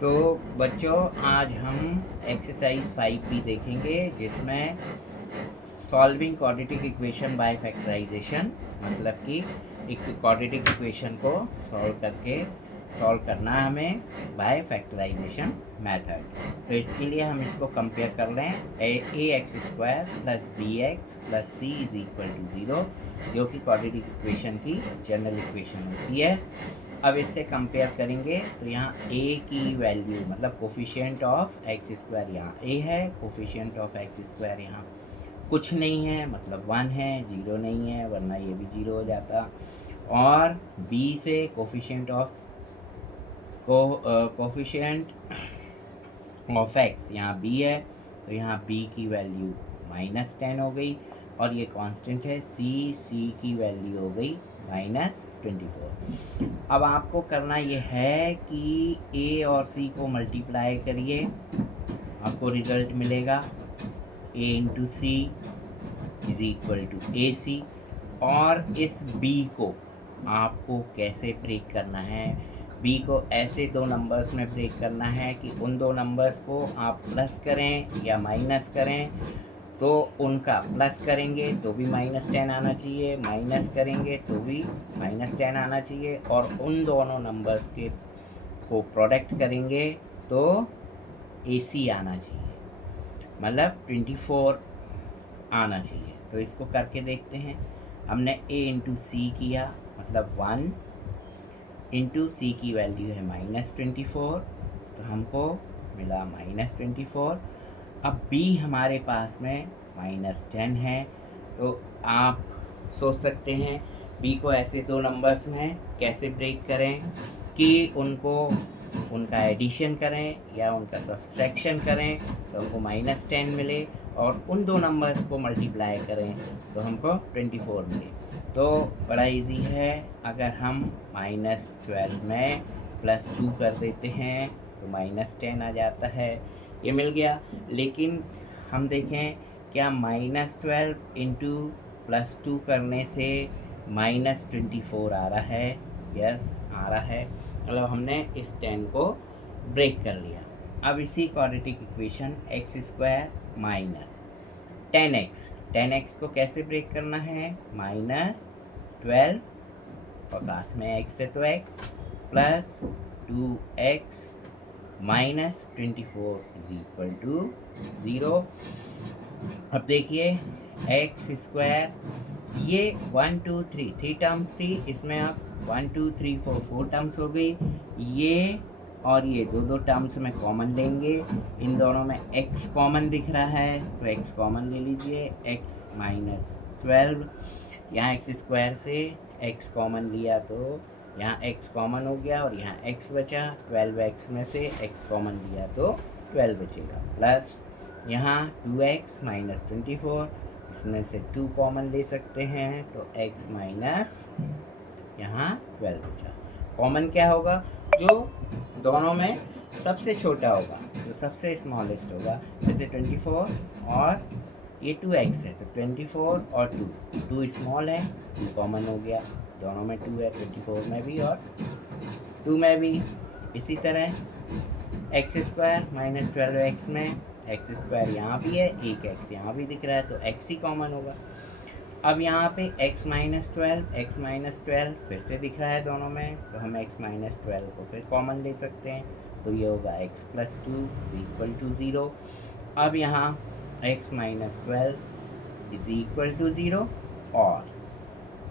तो बच्चों आज हम एक्सरसाइज 5 भी देखेंगे जिसमें solving quadratic equation by factorisation, मतलब कि एक क्वाड्रेटिक इक्वेशन को सॉल्व करना है हमें बाय फैक्टराइजेशन मेथड। तो इसके लिए हम इसको कंपेयर कर लें A X square plus B X plus C is equal to 0, जो कि क्वाड्रेटिक इक्वेशन की जनरल इक्वेशन होती है। अब इससे कंपेयर करेंगे तो यहाँ a की वैल्यू मतलब कोफिशिएंट ऑफ एक्स स्क्वायर यहाँ a है, कोफिशिएंट ऑफ एक्स स्क्वायर यहाँ कुछ नहीं है मतलब 1 है, 0 नहीं है वरना ये भी 0 हो जाता। और b से कोफिशिएंट ऑफ एक्स यहाँ b है, तो यहाँ b की वैल्यू -10 हो गई और ये कांस्टेंट है c की वैल्यू हो गई -24। अब आपको करना ये है कि a और c को मल्टीप्लाई करिए, आपको रिजल्ट मिलेगा a into C is equal to A C. और इस b को आपको कैसे ब्रेक करना है, b को ऐसे दो नंबर्स में ब्रेक करना है कि उन दो नंबर्स को आप प्लस करें या माइनस करें, तो उनका प्लस करेंगे तो भी -10 आना चाहिए, माइनस करेंगे तो भी -10 आना चाहिए, और उन दोनों नंबर्स के को प्रोडक्ट करेंगे तो AC आना चाहिए, मतलब 24 आना चाहिए। तो इसको करके देखते हैं। हमने a इंटू सी किया मतलब 1 इंटू सी की वैल्यू है -24, तो हमको मिला -24। अब b हमारे पास में -10 है, तो आप सोच सकते हैं b को ऐसे दो नंबर्स में कैसे ब्रेक करें कि उनका एडिशन करें या उनका सब्सट्रैक्शन करें तो हमको -10 मिले, और उन दो नंबर्स को मल्टीप्लाई करें तो हमको 24 मिले। तो बड़ा इजी है, अगर हम -12 में +2 कर देते हैं तो -10 आ जाता है, ये मिल गया। लेकिन हम देखें क्या -12 इंटू +2 करने से -24 आ रहा है? यस आ रहा है, मतलब हमने इस 10 को ब्रेक कर लिया। अब इसी quadratic equation x square minus 10x को कैसे ब्रेक करना है? -12 और साथ में x है तो x plus 2x -24 is equal to 0। अब देखिए एक्स स्क्वायर, ये 1 2 3 टर्म्स थी, इसमें अब 1 2 3 4 टर्म्स हो गई। ये और ये दो टर्म्स में कॉमन लेंगे, इन दोनों में x कॉमन दिख रहा है तो x कॉमन ले लीजिए, x -12। यहाँ एक्स स्क्वायर से x कॉमन लिया तो यहाँ x कॉमन हो गया और यहाँ x बचा, 12x में से x कॉमन लिया तो 12 बचेगा, प्लस यहाँ 2x -24, इसमें से 2 कॉमन ले सकते हैं तो x माइनस यहाँ 12 बचा। कॉमन क्या होगा? जो दोनों में सबसे छोटा होगा, जो सबसे स्मॉलेस्ट होगा, जैसे 24 और ये 2x है तो 24 और 2 स्मॉल है, 2 कॉमन हो गया, दोनों में 2 है, 24 में भी और 2 में भी। इसी तरह एक्स स्क्वायर -12x में एक्स स्क्वायर यहाँ भी है, एक x यहाँ भी दिख रहा है तो x ही कॉमन होगा। अब यहाँ पे x -12 फिर से दिख रहा है दोनों में, तो हम x -12 को फिर कॉमन ले सकते हैं, तो ये होगा x + 2 इज इक्वल टू 0। अब यहाँ x -12 इज इक्वल टू 0 और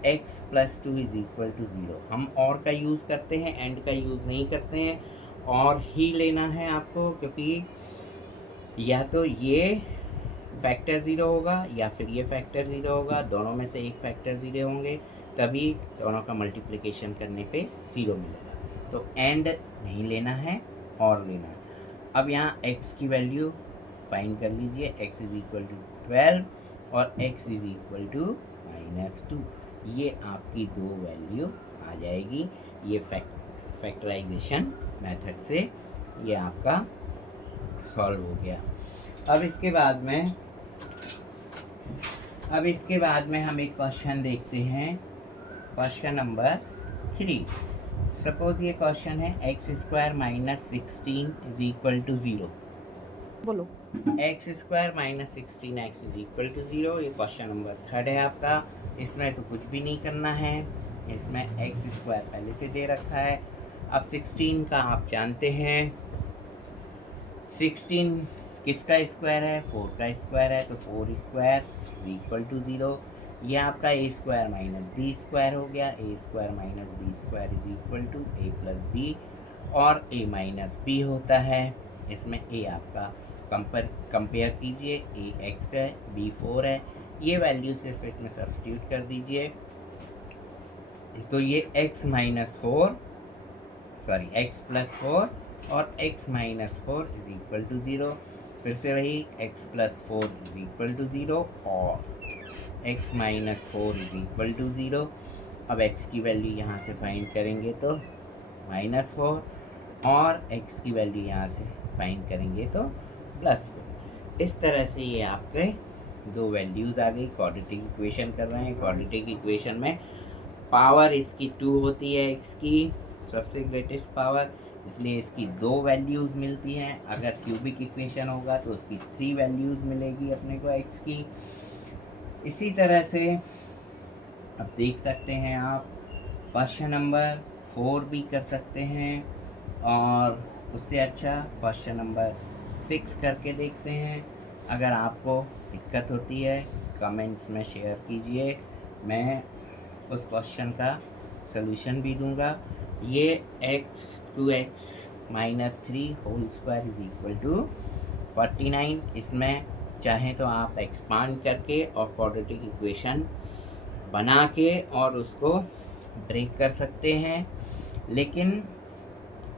x + 2 इज इक्वल टू 0। हम और का यूज़ करते हैं, एंड का यूज़ नहीं करते हैं, और ही लेना है आपको, क्योंकि या तो ये फैक्टर 0 होगा या फिर ये फैक्टर 0 होगा, दोनों में से एक फैक्टर 0 होंगे, तभी दोनों का मल्टीप्लिकेशन करने पे 0 मिलेगा। तो एंड नहीं लेना है और लेना है। अब यहाँ x की वैल्यू फाइंड कर लीजिए, x इज इक्वल टू 12 और x इज इक्वल टू -2, ये आपकी दो वैल्यू आ जाएगी। ये फैक्टराइजेशन मेथड से ये आपका सॉल्व हो गया। अब इसके बाद में हम एक क्वेश्चन देखते हैं, क्वेश्चन नंबर 3। सपोज ये क्वेश्चन है x square minus 16 is equal to 0। बोलो। X square minus 16 x is equal to 0, ये क्वेश्चन नंबर 3 है आपका। इसमें तो कुछ भी नहीं करना है, इसमें एक्स स्क्वायर पहले से दे रखा है। अब 16 का आप जानते हैं, 16 किसका स्क्वायर है, 4 का स्क्वायर है, तो 4 स्क्वायर इज इक्वल टू 0। ये आपका A square minus B square हो गया, A square minus B square is equal to A plus B, और ए माइनस बी होता है। इसमें ए आपका कंपेयर कीजिए, ए एक्स है, बी 4 है, ये वैल्यू सिर्फ इसमें सब्स्टिट्यूट कर दीजिए, तो ये x minus 4 sorry x plus 4 और x minus 4 is equal to 0। फिर से वही x plus 4 is equal to 0 और x minus 4 is equal to 0। अब x की वैल्यू यहाँ से फाइंड करेंगे तो माइनस 4, और x की वैल्यू यहाँ से फाइंड करेंगे तो प्लस 4। इस तरह से ये आपके दो वैल्यूज़ आ गई। क्वाड्रेटिक इक्वेशन कर रहे हैं, क्वाड्रेटिक इक्वेशन में पावर इसकी 2 होती है, x की सबसे ग्रेटेस्ट पावर, इसलिए इसकी 2 वैल्यूज़ मिलती हैं। अगर क्यूबिक इक्वेशन होगा तो उसकी 3 वैल्यूज़ मिलेगी अपने को x की। इसी तरह से अब देख सकते हैं आप क्वेश्चन नंबर 4 भी कर सकते हैं, और उससे अच्छा क्वेश्चन नंबर 6 करके देखते हैं। अगर आपको दिक्कत होती है कमेंट्स में शेयर कीजिए, मैं उस क्वेश्चन का सलूशन भी दूंगा। ये x minus 3 whole square is equal to 49। इसमें चाहें तो आप एक्सपांड करके और क्वाड्रेटिक इक्वेशन बना के और उसको ब्रेक कर सकते हैं, लेकिन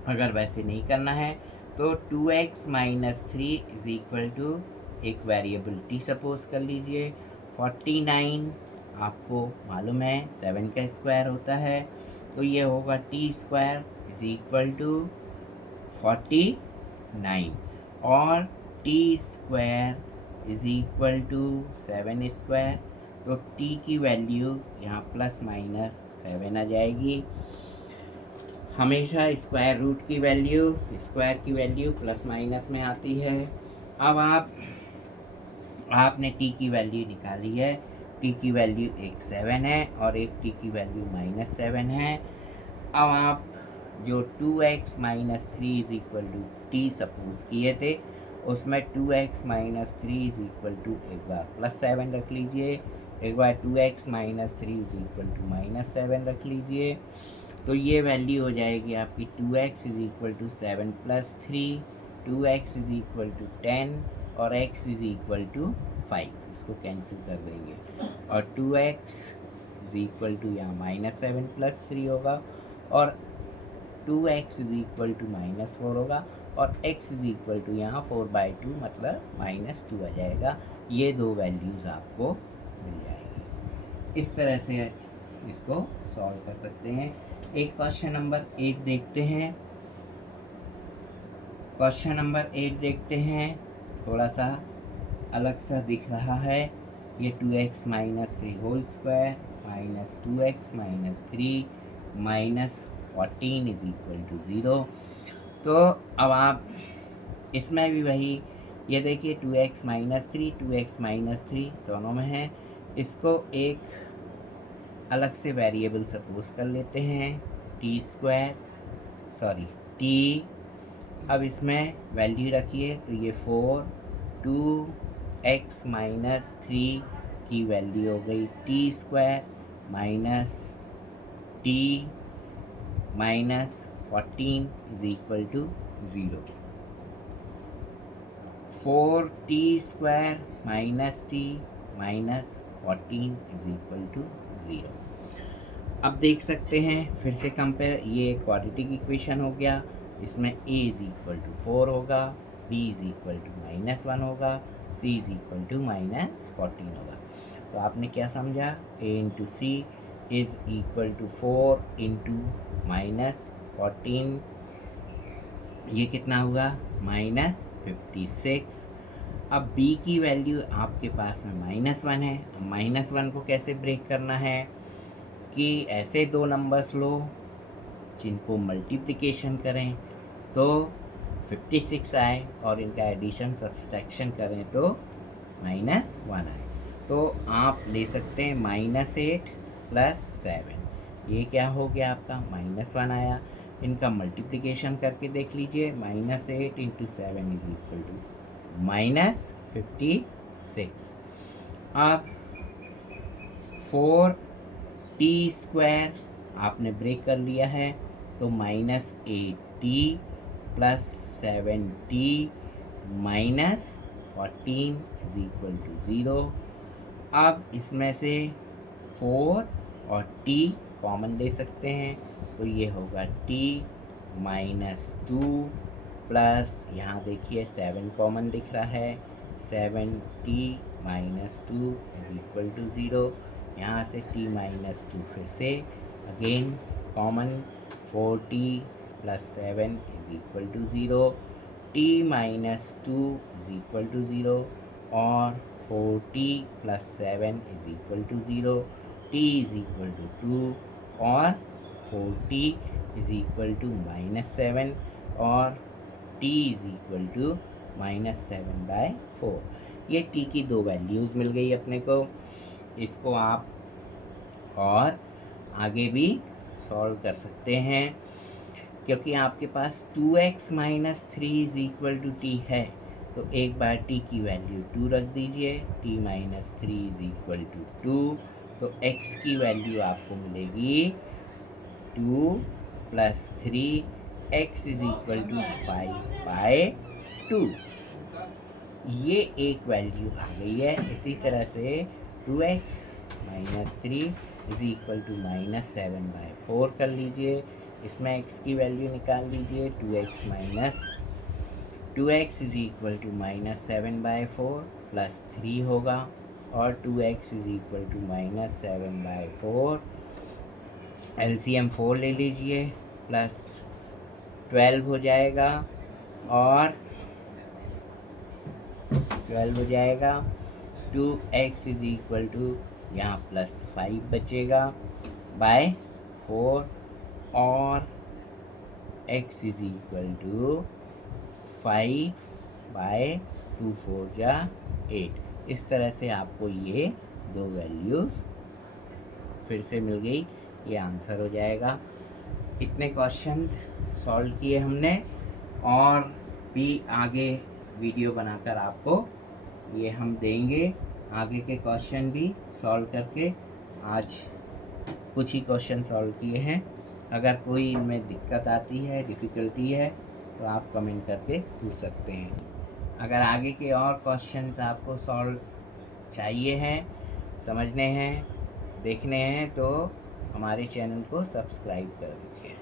अगर वैसे नहीं करना है तो 2x minus 3 is equal to एक वेरिएबल t सपोज कर लीजिए। 49 आपको मालूम है 7 का स्क्वायर होता है, तो ये होगा t square is equal to 49, और t square is equal to 7 square, तो t की वैल्यू यहाँ प्लस माइनस 7 आ जाएगी। हमेशा स्क्वायर रूट की वैल्यू, स्क्वायर की वैल्यू प्लस माइनस में आती है। अब आपने t की वैल्यू निकाली है, t की वैल्यू एक 7 है और एक t की वैल्यू माइनस 7 है। अब आप जो 2x minus 3 is equal to t suppose किए थे, उसमें 2x minus 3 is equal to एक बार प्लस 7 रख लीजिए, एक बार 2x minus 3 is equal to minus 7 रख लीजिए, तो ये वैल्यू हो जाएगी आपकी 2x is equal to 7 plus 3, 2x is equal to 10 और x इज इक्वल टू 5, इसको कैंसिल कर देंगे, और 2x इज इक्वल टू यहाँ माइनस 7 प्लस 3 होगा, और 2x is equal to minus 4 होगा, और x इज इक्वल टू यहाँ 4/2 मतलब माइनस 2 आ जाएगा। ये दो वैल्यूज़ आपको मिल जाएगी। इस तरह से इसको सॉल्व कर सकते हैं। एक क्वेश्चन नंबर 8 देखते हैं। क्वेश्चन नंबर 8 देखते हैं, थोड़ा सा अलग सा दिख रहा है। ये 2x minus 3 whole square minus 2x minus 3 minus 14 is equal to 0। तो अब आप इसमें भी वही, ये देखिए 2x माइनस 3 2x माइनस 3 दोनों में है, इसको एक अलग से वेरिएबल सपोज कर लेते हैं t स्क्वायर t। अब इसमें वैल्यू रखिए, तो ये 4 2x माइनस 3 की वैल्यू हो गई t square minus t minus 14 is equal to 0। 4t square minus t minus 14 is equal to 0। अब देख सकते हैं फिर से कंपेयर, ये क्वाड्रेटिक इक्वेशन हो गया, इसमें a इज इक्वल टू 4 होगा, b is equal to minus 1 होगा, c is equal to minus 14 होगा। तो आपने क्या समझा, a into C is equal to 4 into minus 14, ये कितना हुआ माइनस 56। अब b की वैल्यू आपके पास में माइनस 1 है। अब माइनस 1 को कैसे ब्रेक करना है कि ऐसे दो नंबर्स लो, जिनको मल्टीप्लिकेशन करें तो 56 आए और इनका एडिशन सब्सट्रैक्शन करें तो -1 आए। तो आप ले सकते हैं -8 + 7, ये क्या हो गया आपका -1 आया। इनका मल्टीप्लिकेशन करके देख लीजिए, -8 × 7 = -56। अब 4t² आपने ब्रेक कर लिया है तो -8t + 7t - 14 = 0। अब इसमें से 4 और t कॉमन ले सकते हैं तो ये होगा t -2 प्लस यहाँ देखिए 7 कॉमन दिख रहा है, 7t - 2 = 0। यहाँ से t - 2 फिर से अगेन कॉमन, 4t + 7 = 0, t - 2 = 0 और 4t + 7 = 0, t = 2 और 4t = -7 और t = -7/4। ये t की दो वैल्यूज़ मिल गई अपने को। इसको आप और आगे भी सॉल्व कर सकते हैं क्योंकि आपके पास 2x - 3 = t है तो एक बार t की वैल्यू 2 रख दीजिए, t - 3 = 2, तो x की वैल्यू आपको मिलेगी 2 + 3, x = 5/2। ये एक वैल्यू आ गई है। इसी तरह से 2x - 3 = -7/4 कर लीजिए। इसमें x की वैल्यू निकाल लीजिए, 2x = -7/4 + 3 होगा और 2x = -7/4, LCM 4 ले लीजिए, प्लस 12 हो जाएगा और 12 हो जाएगा। 2x = यहाँ +5 बचेगा बाय 4 और x = 5/2, 4 = 8। इस तरह से आपको ये दो वैल्यूज़ फिर से मिल गई, ये आंसर हो जाएगा। इतने क्वेश्चंस सॉल्व किए हमने और भी आगे वीडियो बनाकर आपको ये हम देंगे, आगे के क्वेश्चन भी सॉल्व करके। आज कुछ ही क्वेश्चन सॉल्व किए हैं। अगर कोई इनमें दिक्कत आती है, डिफ़िकल्टी है तो आप कमेंट करके पूछ सकते हैं। अगर आगे के और क्वेश्चंस आपको सॉल्व चाहिए हैं, समझने हैं, देखने हैं तो हमारे चैनल को सब्सक्राइब कर दीजिए।